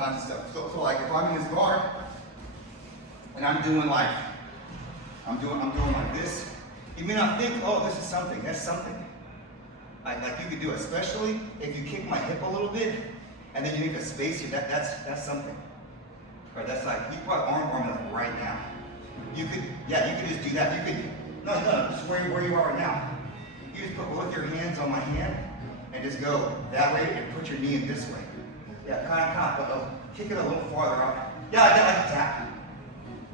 kinds of stuff. So like if I'm in this guard and I'm doing like this, you may not think, oh, this is something. That's something. Like you could do, especially if you kick my hip a little bit and then you make a space here. That's something. Right? That's like you put arm like right now. You could just do that. You could no, just where you are right now. You just put both your hands on my hand and just go that way and put your knee in this way. Yeah, kind of, kick it a little farther up. Yeah, like that.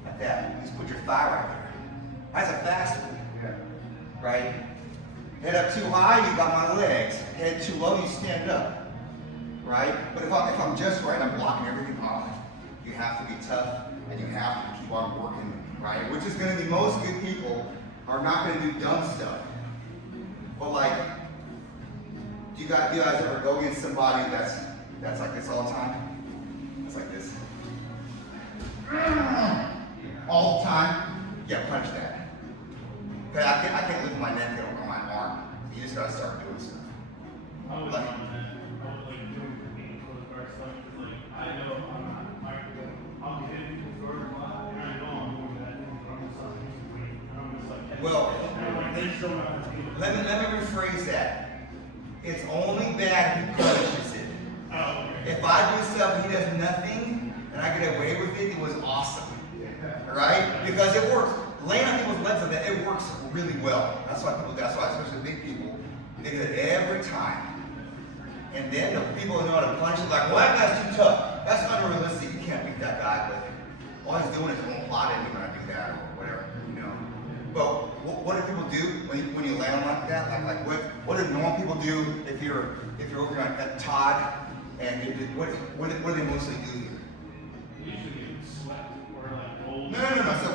Like that. You just put your thigh right there. That's a fast one. Right? Head up too high, you got my legs. Head too low, you stand up. Right? But if I'm just right, I'm blocking everything off. You have to be tough and you have to keep on working, right? Which is going to be most good people are not going to do dumb stuff. But like, do you guys ever go against somebody that's like this all the time? It's like this. All the time? Yeah, punch that. Okay, I can't lift my neck on my arm. You just gotta start doing stuff. I was like doing close guard stuff because I know I'll be hitting close guard a lot, and I know I'm doing that, but I'm just not used to it. And I'm just like, well, they just don't have to do it. let me rephrase that. It's only bad if he punishes it. Oh, okay. If I do stuff and he does nothing and I get away with it, it was awesome. Right? Because it works. Laying on people's legs like that, it works really well. That's why especially big people, they do it every time. And then the people who know how to punch it, like, well, that guy's too tough. That's unrealistic. You can't beat that guy with it. All he's doing is won't plot it when I do that or whatever, you know. But what do people do when you land like that? Like what do normal people do if you're over here at Todd and what do they mostly do here? Usually get swept or like old. No. So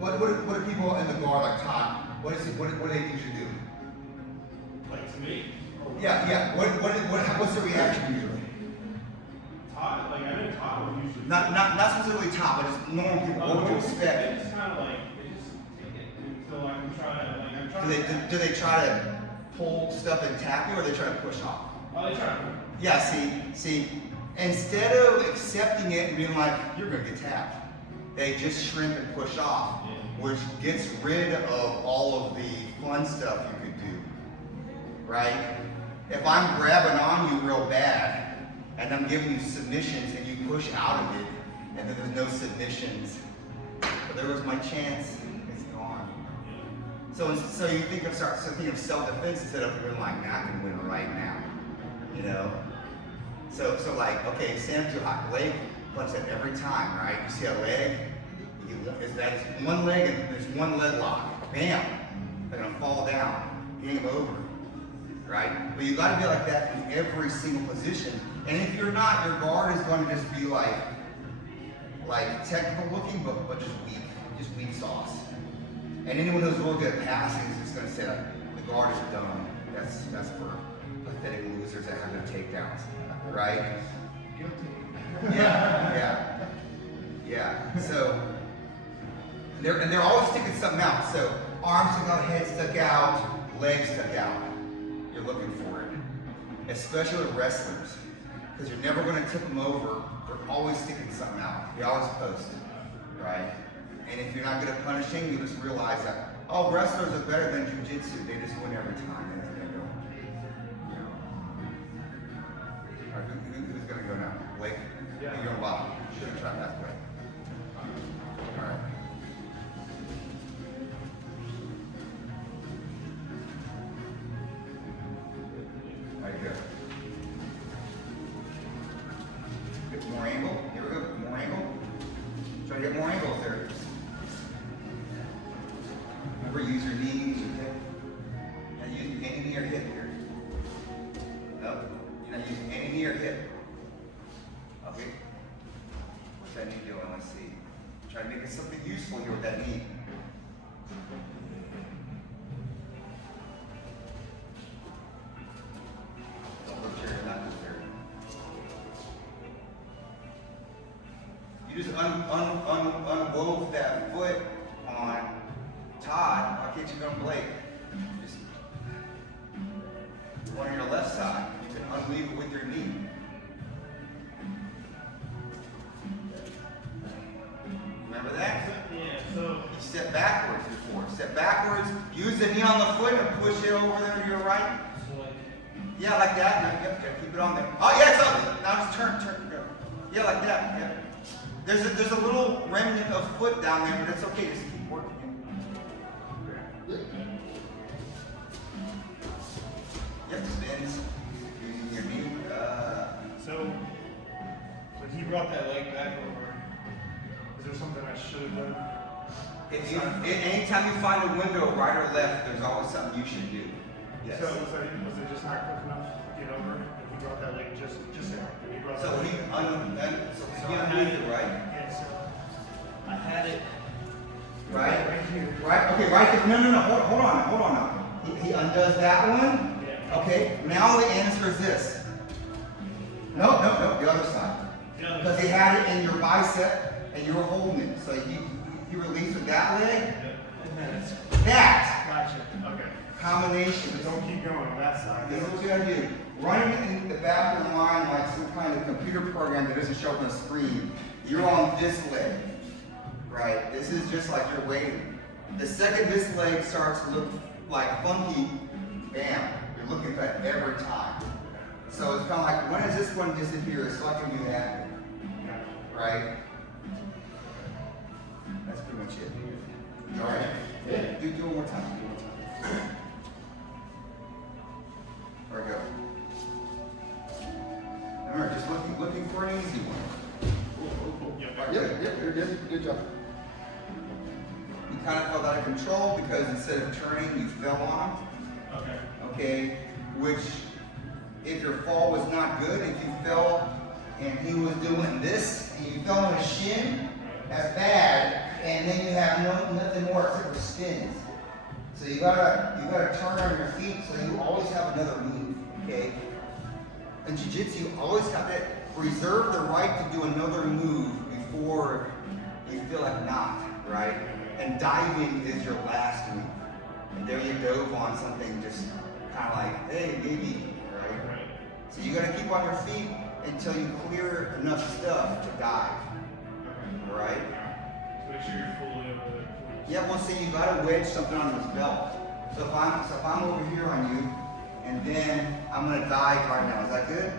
what do people in the guard like Todd? What do they usually do? Like to me? Yeah. What's the reaction usually? Todd, like I know Todd would usually. Not specifically Todd, but just normal people. What would you expect? They just kind of they just take it until I'm trying. Do they try to pull stuff and tap you, or they try to push off? Oh, they try to. Yeah. See. Instead of accepting it and being like, you're gonna get tapped, they just shrimp and push off, which gets rid of all of the fun stuff you could do, right? If I'm grabbing on you real bad, and I'm giving you submissions, and you push out of it, and then there's no submissions, but there was my chance, it's gone. So you think of self-defense instead of being like, nah, I can win right now, you know? So like, okay, stand too high, leg, punch that every time, right? You see a leg, that's one leg and there's one leg lock. Bam! They're gonna fall down. Game over. Right? But you gotta be like that in every single position. And if you're not, your guard is gonna just be like technical looking, but just weak sauce. And anyone who's really good at passing is just gonna say the guard is dumb. That's for pathetic losers that have no takedowns. Right? Yeah. So they're always sticking something out. So arms stuck out, head stuck out, legs stuck out. You're looking for it. Especially with wrestlers. Because you're never going to tip them over. They're always sticking something out. They always post. Right? And if you're not good at punishing, you just realize that, oh, wrestlers are better than jiu-jitsu. They just win every time. Who's going to go now? Blake? Yeah. You're going Bob. Sure. Try that way. All right. There you go. Get more angle. Here we go. More angle. Try to get more angles there. Remember, use your knees, your hip. And use any knee or hip here. No. You're not using any knee or hip. Okay. What's that knee doing? Let's see. Try to make it something useful here with that knee. Don't rotate your knuckles there. You just unwove that foot on Todd. Why can't you go on Blake? Just one on your left side. You can unweave it with your knee. step backwards, use the knee on the foot and push it over there to your right. So like, Yeah, like that. Yep, keep it on there. Oh, yeah, it's up. Now just turn. Go. Yeah, like that. Yeah. There's a little remnant of foot down there, but it's okay. Just keep working it. Yep, spins. Using your knee. so when he brought that leg back over, is there something I should have done? Anytime you find a window, right or left, there's always something you should do. Yes. So was it just not quick enough to get over? If he brought that leg just when he brought So that he leg. he underneath it, right? Yeah, so I had it Right? here. Right? Okay, right there. No. Hold on now. He undoes that one. Yeah. Okay, now the answer is this. No, the other side. The other Because he had it in your bicep and you were holding it. So he released with that leg. And then it's That gotcha. Okay. combination. So don't keep going on that side. This is what you gotta do. Running in the back of your mind like some kind of computer program that doesn't show up on the screen. You're on this leg, right? This is just like you're waiting. The second this leg starts to look like funky, bam, you're looking for that every time. So it's kind of like, when does this one disappear so I can do that, right? That's pretty much it. You all right? Yeah. Do it one more time. There we go. Remember, just looking for an easy one. Yep. Good job. You kind of felt out of control because instead of turning, you fell on Okay. him. Okay, which, if your fall was not good, if you fell and he was doing this and you fell on his shin, that's bad. And then you have nothing more except for spins. So you gotta turn on your feet so you always have another move. Okay. In jiu-jitsu, you always have to reserve the right to do another move before you feel like not, right? And diving is your last move. And there you dove on something just kind of like, hey, maybe, right? So you gotta keep on your feet until you clear enough stuff to dive, all right? So make sure you're fully over there. Yeah, well, see, you gotta wedge something on his belt. So if I'm over here on you, and then I'm gonna dive right now, is that good?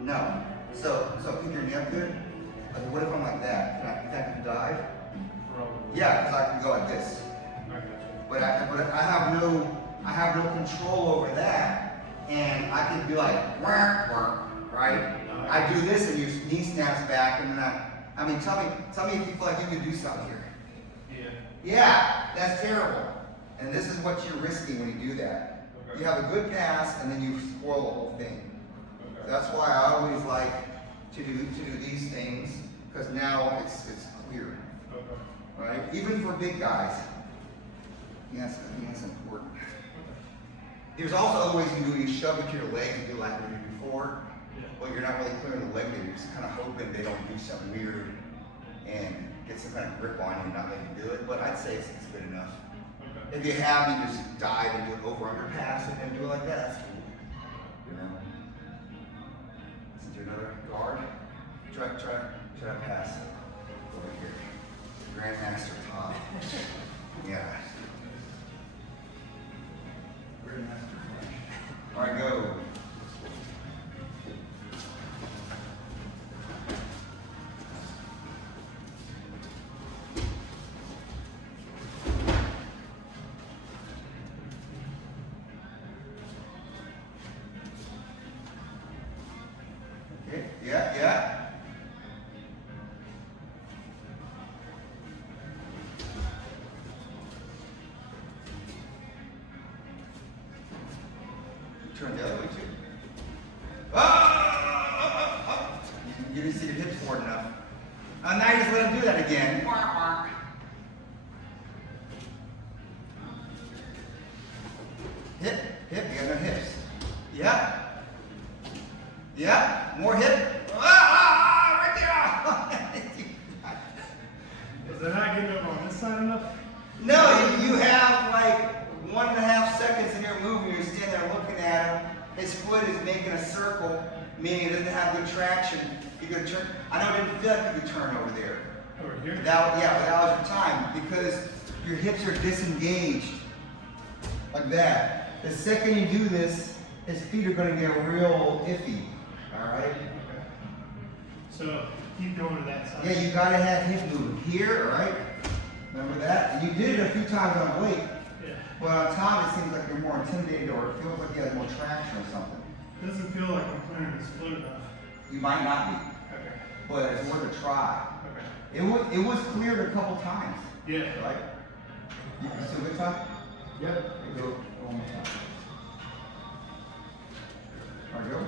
No. So pick your knee up good. Like, what if I'm like that? Can I dive? Yeah, because I can go like this. But I have no control over that, and I can be like, wah, right? I do this, and your knee snaps back, and then I mean, tell me if you feel like you can do something here. Yeah. Yeah, that's terrible. And this is what you're risking when you do that. Okay. You have a good pass, and then you spoil the whole thing. Okay. That's why I always like to do these things, because now it's clear, Okay. right? Even for big guys. Yes, I think that's important. There's also other ways you can do it. You shove it to your legs and do like we did before, but you're not really clearing the leg there. You're just kind of hoping they don't do something weird and get some kind of grip on you and not let you do it. But I'd say it's good enough. Okay. If you have, you just dive and do an over-under pass and do it like that. That's cool. You know. Let's do another guard. Try to pass over here. Grandmaster Todd. Yeah. Grandmaster. All right, go. Okay. Yeah. Turn the other way too. Oh! You didn't see your hips forward enough. Now you just let him do that again. Hip, you got no hips. Yeah, more hip. Right there. Is it not getting up on this side enough? No, you have like 1.5 seconds in your move and you're standing there looking at him. His foot is making a circle, meaning it doesn't have good traction. You're gonna turn. I know it didn't feel like you could turn over there. Over here? That was your time because your hips are disengaged. Like that. The second you do this, his feet are gonna get real iffy. Alright? So keep going to that side. Yeah, you gotta have hip movement. Here, alright? Remember that? And you did it a few times on weight. Yeah. But on top it seems like you're more intimidated or it feels like you have more traction or something. It doesn't feel like I'm clearing this fluid enough. You might not be. Okay. But it's worth a try. Okay. It was cleared a couple times. Yeah. Right? You still good time? Yep. Go one more time. Alright, go.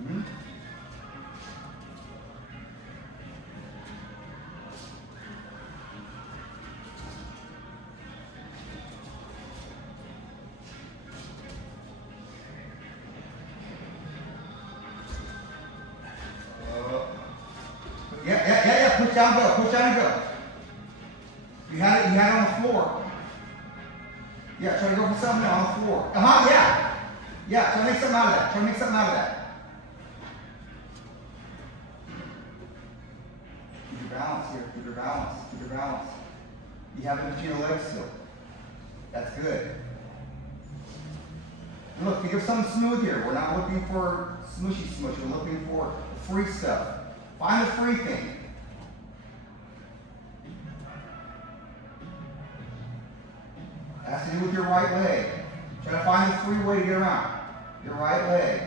Mm-hmm. Yeah. Push down, go. Push down and go. You had it on the floor. Yeah, try to go for something on the floor. Yeah. Yeah, try to make something out of that. Keep your balance here. Keep your balance. You have it between your legs still. That's good. And look, think of something smooth here. We're not looking for smushy smush. We're looking for free stuff. Find the free thing. Has to do with your right leg. Try to find the free way to get around. Your right leg.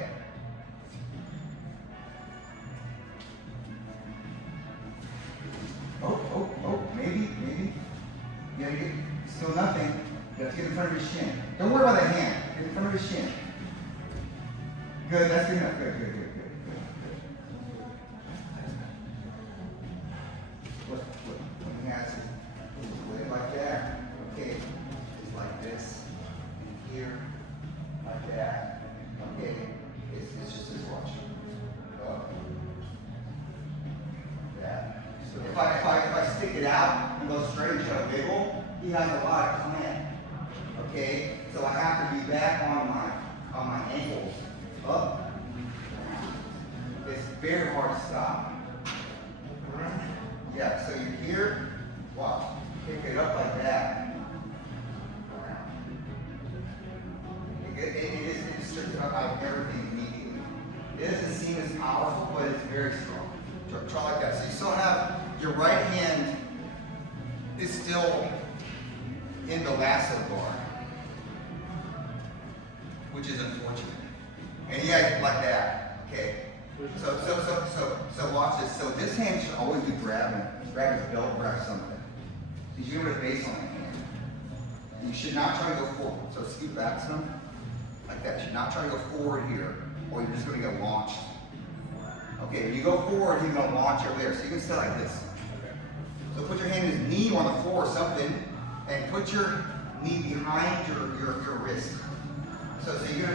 Maybe. You gotta get, still nothing. You have to get in front of your shin. Don't worry about that hand. Get in front of your shin. Good, that's good enough. Good. Look, when he has his leg like that, okay, it's like this, and here, like that, okay, it's just this watch. That. So if I stick it out and go straight and try to wiggle, he has a lot of clamp. Okay, so I have to be back on my ankles, up. It's very hard to stop. Yeah, so you're here, watch, pick it up like that. It just strips out everything immediately. It doesn't seem as powerful, but it's very strong. Try like that. So you still have your right hand is still in the lasso bar, which is unfortunate. And yeah, like that. Okay. So watch this. So this hand should always be grab his belt, grab something. Did you get a base on the hand? And you should not try to go forward. So scoot back some, like that. You should not try to go forward here, or you're just going to get launched. Okay, when you go forward, he's going to launch over there. So you can sit like this. So put your hand in his knee on the floor or something, and put your knee behind your wrist. So you're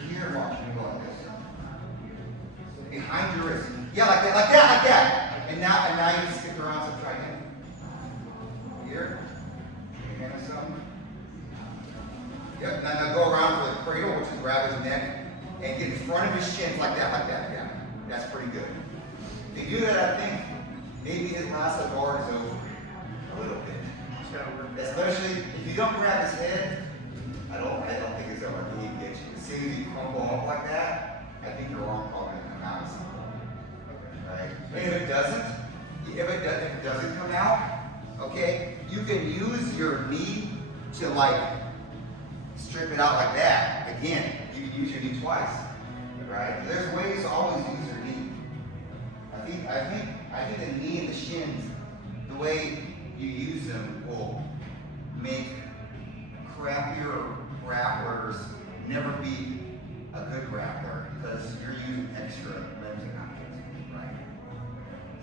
here, watch me go like this. Behind your wrist. Yeah, like that. And now you stick around, so try again. Here. Your hand is something. Yep, now go around for the cradle, which is grab his neck, and get in front of his shins like that, yeah. That's pretty good. If you do that, I think maybe his lasso guard is over a little bit. Especially if you don't grab his head, I don't think it's over. I think he can get you. As soon as you crumple up like that, I think your arm probably gonna come out. Right? And if it doesn't come out, okay, you can use your knee to like strip it out like that. Again, you can use your knee twice. Right? There's ways to always use your knee. I think the knee and the shins, the way you use them will make crappier grapplers never be a good grappler because you're using extra limbs and confidence, right?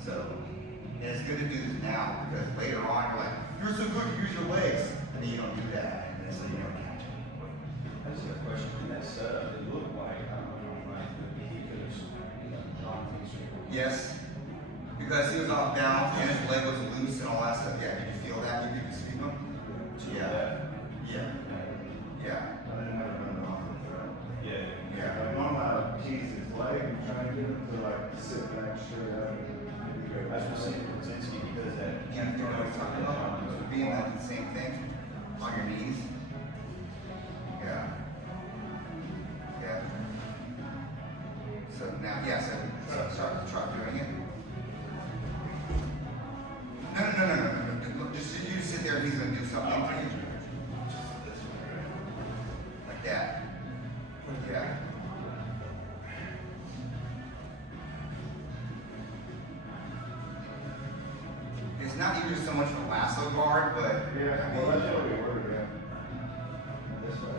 So, and it's good to do this now because later on you're like, you're so good, use your legs, and then you don't do that, and so you don't catch it. I just have a question. In that setup, it looked like, I don't know if I'm right, but he could have drawn things. Yes, because he was off balance and his leg was loose and all that stuff. Yeah, did you feel that? You could sweep him? Yeah. I didn't have it off the front. Yeah. Like, normally I tease his leg and try to get it him to like sit back straight up and maybe go. That's what Sam Krasinski, he does that. You know what I'm talking about? Being that the same thing on your knees. Yeah. Yeah. So now, yeah, so start try doing it. No. Just you sit there and he's gonna do something to you. Like that. Yeah. It's not even so much a lasso guard, but Yeah, well, that's what we were, yeah. This way.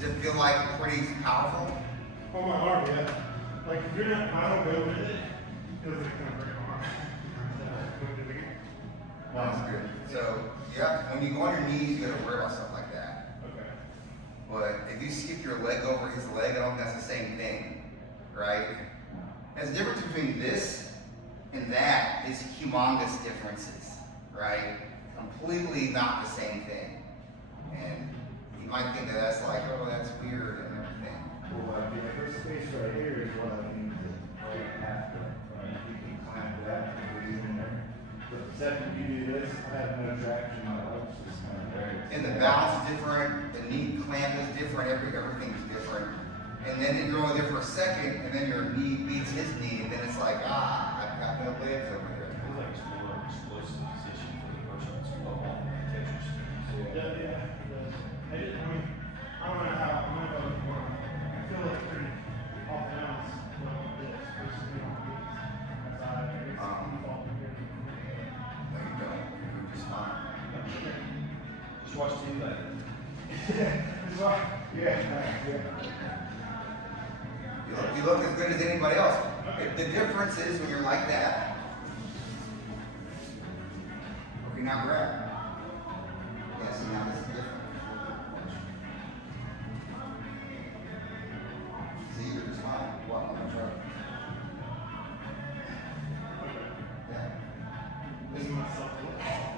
does it feel like pretty powerful? Oh my heart, yeah. Like if you're not, I don't go with it, because it kind of break my arm. That's good. So you have when you go on your knees, you gotta worry about stuff like that. Okay. But if you skip your leg over his leg, I don't think that's the same thing, right? There's a difference between this and that is humongous differences, right? Completely not the same thing. And you might think that that's like, oh, that's weird and everything. Well, like, yeah, this space right here is what I need to right after. Right? You can climb that and breathe in there. But the second you do this, I have no traction, my legs just kind of there. And the balance is different, the knee clamp is different, everything's different. And then you go there for a second, and then your knee beats his knee, and then it's like, I've got no legs over here. I feel like it's more explosive position for the person that's low on catchers. Yeah, it does. I don't know how, I'm gonna go with more. I feel like pretty off balance when I'm like this versus being on these. That's how I think it's default here. No, you don't. You're just fine. Just watch TV like that. It's like, yeah. You look as good as anybody else. The difference is when you're like that. Okay, now grab. Yeah, see now this is different. See, you're just fine. Walk on the truck. Yeah. This is myself.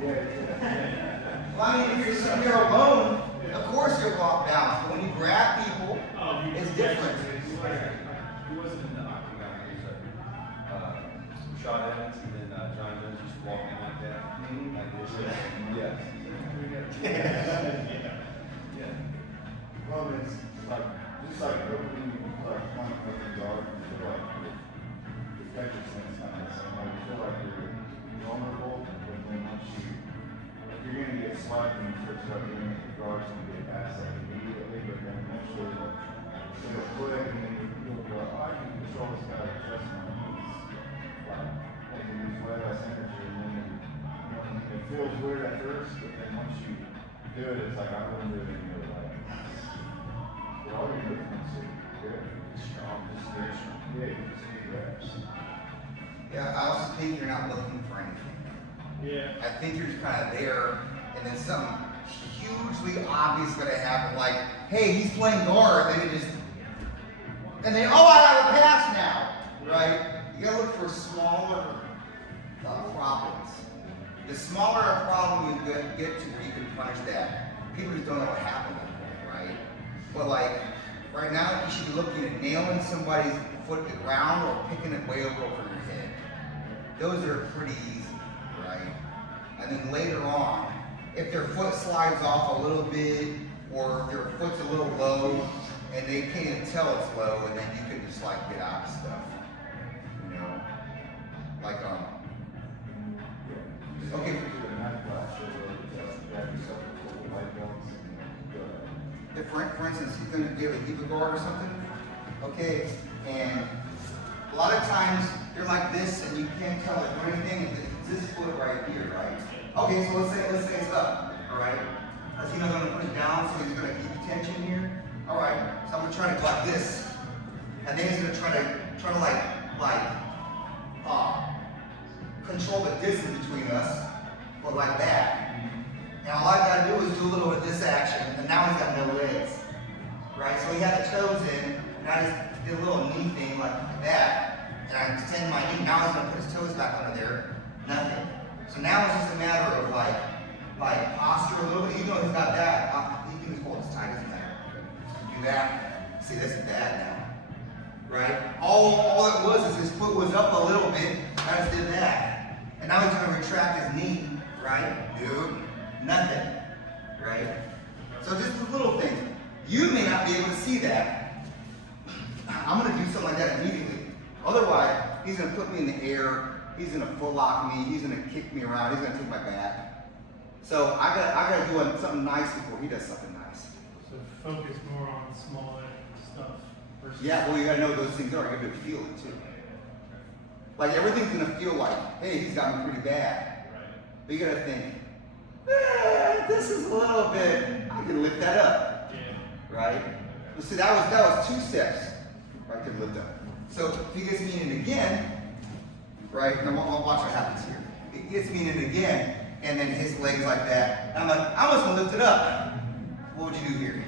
Yeah. Well, I mean, if you're sitting there alone, of course you'll walk down. But when you grab people, Oh, you it's different. He wasn't in the octagon. He was like, shot Evans, and then John Jones just walked in like that. Like this. Yes. Yeah. Well, it's like, just like opening, like, one open guard, you feel like the catcher sense kind of the same. Like, you feel like you're vulnerable, but then once you're gonna get slapped when you first start doing it, the guard's gonna get past that immediately, but then eventually it'll click, and then you'll go, oh, I can control this guy, trust me. Like, and you use way less energy, and then, you know, it feels weird at first, but then once you do it, it's like, I wouldn't really know, like, but all your movements are good. Strong, just very strong. Yeah, you just need reps. Yeah, I also think you're not looking for anything. Yeah. I think you're just kind of there, and then something hugely obvious gonna happen, like, hey, he's playing guard, and then, oh, I have a pass now, right? You gotta look for smaller problems. The smaller a problem you get to where you can punish that, people just don't know what happened at that point, right? But like, right now, you should be looking at nailing somebody's foot to the ground or picking it way over your head. Those are pretty easy, right? And then later on, if their foot slides off a little bit, or if their foot's a little low, and they can't even tell it's low, and then you can just like get out of stuff, you know? Like, okay. If, for instance, he's going to be able to keep a guard or something, okay, and a lot of times you're like this and you can't tell it or anything. It's this foot right here, right? Okay, so let's say it's up, all right? As he knows I'm going to put it down, so he's going to keep tension here. All right, so I'm going to try to go like this, and then he's going to try to like control the distance between us, but like that. And all I gotta do is do a little of this action, and now he's got no legs, right? So he had the toes in, and I just did a little knee thing like that, and I extend my knee. Now he's gonna put his toes back under there, nothing. So now it's just a matter of like posture a little bit. Even though he's got that, he can just hold his tight, doesn't matter. Do that. See, this is bad now. right? All it was is his foot was up a little bit, I just did that. And now he's gonna retract his knee, right? Dude, nothing, right? So just the little things. You may not be able to see that. I'm gonna do something like that immediately. Otherwise, he's gonna put me in the air, he's gonna full lock me, he's gonna kick me around, he's gonna take my back. So I gotta do something nice before he does something nice. So focus more on smaller stuff versus. Yeah, well, you gotta know those things are. You're gonna feel it too. Like everything's gonna feel like, hey, he's got me pretty bad. But you gotta think, this is a little bit. I can lift that up, Yeah. right? Well, see, that was 2 steps, right? To lift up. So if he gets me in it again, right? Now watch what happens here. He gets me in it again, and then his legs like that. I'm like, I was gonna lift it up. What would you do here?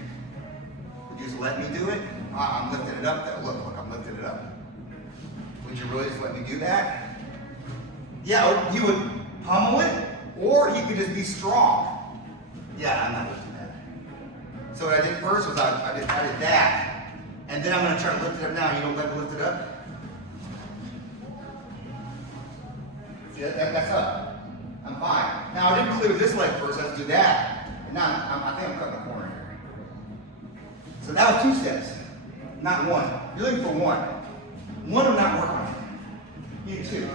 Would you just let me do it? I'm lifting it up. Look, I'm lifting it up. Would you really just let me do that? Yeah, he would pummel it, or he could just be strong. Yeah, I'm not lifting that. So what I did first was I did that, and then I'm gonna try to lift it up now. You don't let me lift it up? See, that's up. I'm fine. Now I didn't clear this leg first, let's do that. And now I think I'm cutting the corner here. So that was 2 steps, not 1. You're looking for 1. 1 I'm not working on. You need 2.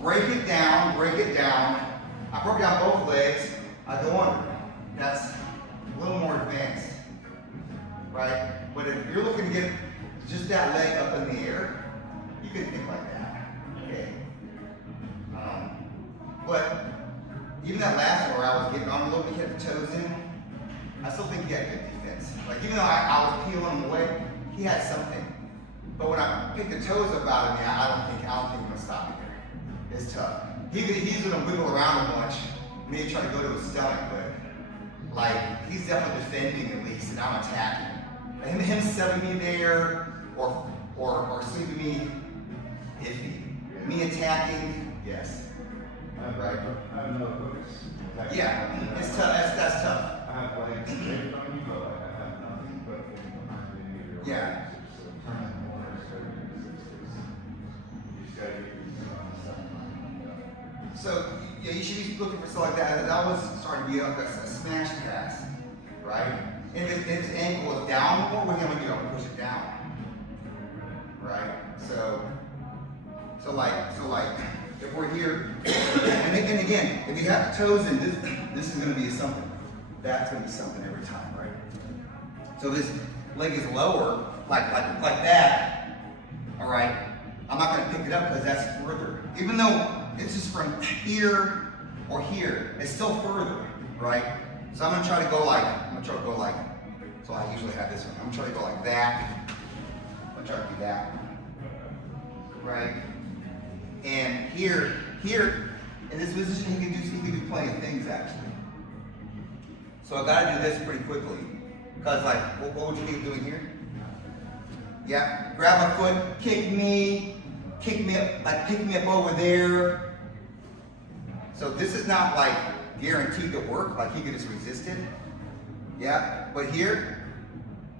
Break it down, break it down. I broke down both legs, I go under. That's a little more advanced, right? But if you're looking to get just that leg up in the air, you can think like that, okay? But even that last one where I was getting on a little bit, kept the toes in, I still think he had good defense. Like even though I was peeling him away, he had something. But when I picked the toes up out of me, I don't think I'm gonna stop it there. It's tough. He's gonna wiggle around a bunch, maybe try to go to his stomach, but like he's definitely defending at least, and I'm attacking. And him settling me there or sleeping me iffy. Me attacking, yes. Right. I have no hooks. Yeah, it's tough. That's tough. I have legs straight on you, but I have nothing but behind me. Yeah. So turn that more, so you just gotta get your on the side. So yeah, you should be looking for stuff like that. That was starting to be like a smash pass, right? And if his ankle is down more, we're gonna do? Push it down, right? So like, if we're here, and again, if you have the toes in, this is gonna be something. That's gonna be something every time, right? So this leg is lower, like that. All right. I'm not gonna pick it up because that's further. Even though it's just from here or here, it's still further, right? So I'm gonna try to go like, so I usually have this one. I'm gonna try to go like that. I'm gonna try to do that, right? And here, in this position, he can do plenty of things actually. So I gotta do this pretty quickly. Because like, what would you think of doing here? Yeah, grab my foot, kick me up, like pick me up over there. So this is not like guaranteed to work, like he could just resist it. Yeah, but here,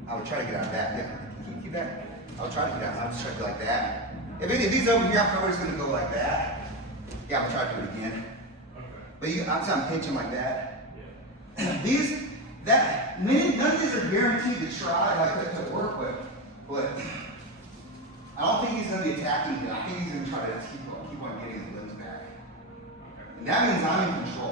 I would try to get out of that. Yeah, can you keep that? I'll try to get out, I'll just try to do like that. If he's over here, I'm probably just gonna go like that. Yeah, I'm gonna try to do it again. Okay. But I'm pinching like that. Yeah. None of these are guaranteed to try like to work with, but I don't think he's gonna be attacking me. I think he's gonna try to keep on getting his limbs back. And that means I'm in control.